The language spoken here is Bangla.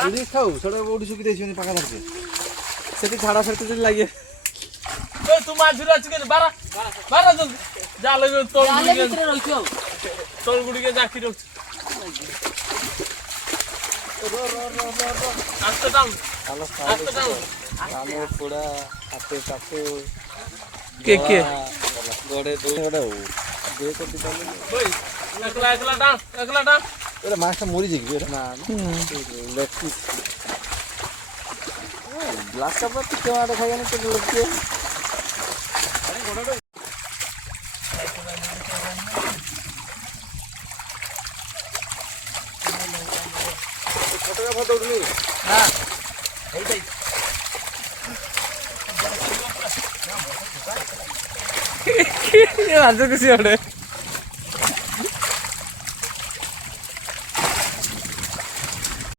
ইলিশ খাও সেটা ওড়ি শুকি দিয়েছি পাকা ধরছে সেটি ছাড়া ফেলতে যদি লাগে এই তুই মাছ ধরে আছিস কেন বাড়া বাড়া জলদি যা লাগে তোর ভিতরে রইছো তোর গুড়িকে জাকি রচ্ছে আস্তে দাও আলো আস্তে দাও আলো পোড়া হাতে চাকু কে কে গড়ে দৌড়ে দুই কোটি টাকা ওই একলা ডান এটা মাছটা মরি যাবে এটা না লেগ পিস গ্লাস কাপ তো কেমন খাই জানি তো লোকে ছোট ফটো উঠলি হ্যাঁ এইটাই আজ কিছু ওঠে